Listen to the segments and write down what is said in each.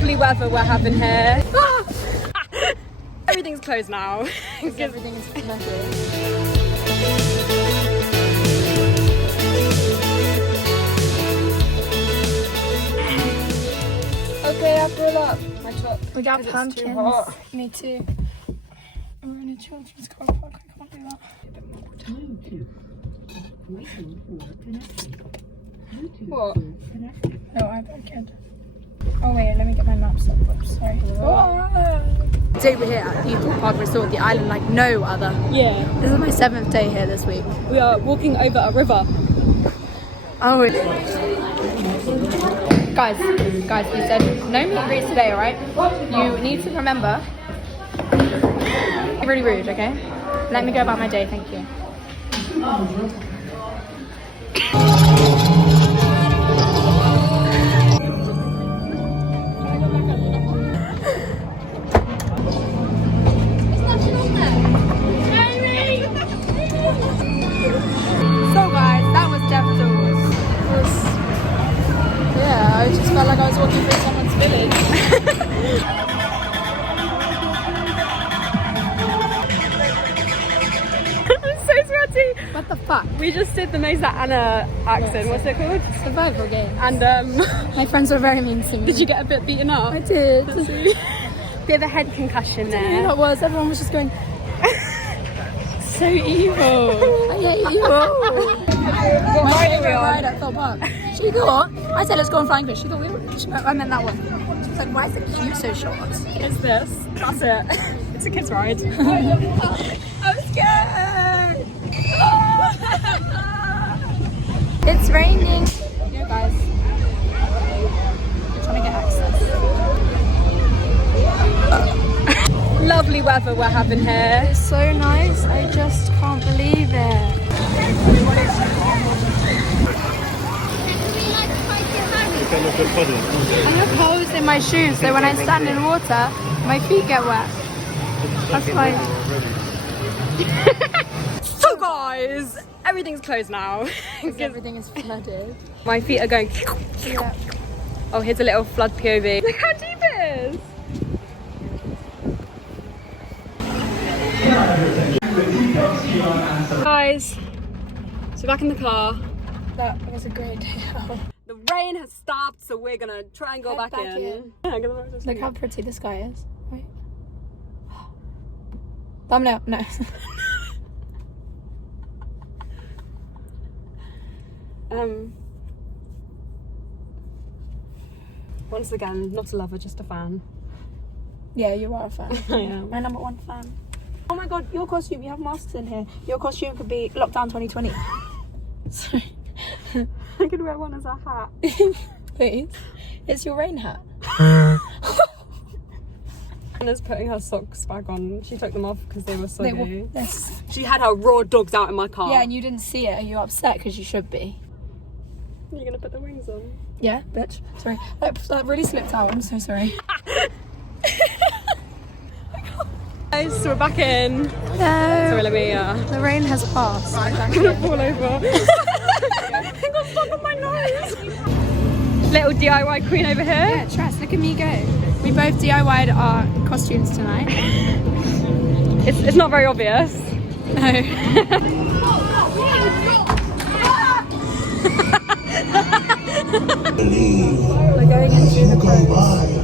Lovely weather we're having here. Everything's closed now. Everything is flooded. Okay, I fill up my top. We got 'cause pumpkins. it's too hot. Me too. We're in a children's car park. I can't do that. What? No, I kid. Oh wait, let me get my maps up. Oops, sorry. It's over here at THORPE Park Resort, the island like no other. Yeah. This is my 7th day here this week. We are walking over a river. Oh, guys, we said no meet and greets today, alright? You need to remember. Really rude, okay? Let me go about my day, thank you. So guys, that was Death Doors. Yeah, I just felt like I was walking through someone's village. I'm so sweaty. What the fuck? We just did the Mesa Anna accent. What's it called? Survival game. And My friends were very mean to me. did you get a bit beaten up? I did. Bit of a head concussion You know there. what it was? Everyone was just going, So evil. yeah, you. My favourite ride at THORPE Park. She thought, I said let's go on Flying Fish. She thought I meant that one. She was like, why is the queue so short? It's this. That's it. It's a kid's ride. I'm scared. It's raining. Yeah, guys. We're trying to get access. Lovely weather we're having here. It's so nice. I just can't believe it. I have holes in my shoes, so when I stand in water, my feet get wet. That's fine. So guys, everything's closed now. Everything is flooded. My feet are going. Yeah. Oh, here's a little flood POV. Look how deep it is. Guys, so back in the car. That was a great day out. The rain has stopped, so we're gonna try and go Head back back in. Yeah, Look how pretty the sky is. Wait. Thumbnail. No. Once again, not a lover, just a fan. Yeah, you are a fan. I am. My #1 fan. Oh my god, your costume, you have masks in here. Your costume could be Lockdown 2020. Sorry. I could wear one as a hat. Please. It's your rain hat. Anna's putting her socks back on. She took them off because they were soggy. Yes. She had her raw dogs out in my car. Yeah, and you didn't see it. Are you upset? Because you should be. You're gonna put the wings on. Yeah, bitch. Sorry. That really slipped out. I'm so sorry. Guys, so we're back in. No. Sorry, let me. The rain has passed. I'm gonna fall over. I got stuck on my nose. Little DIY queen over here. Yeah, Tress, look at me go. We both DIY'd our costumes tonight. It's not very obvious. No. We're going into the boat.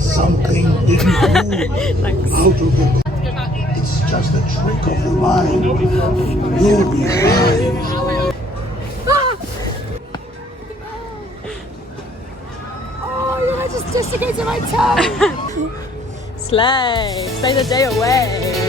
Something didn't go Thanks. out of it. It's just a trick of the mind. You'll be fine. Oh, I just desiccated my toe. Slay. Stay the day away.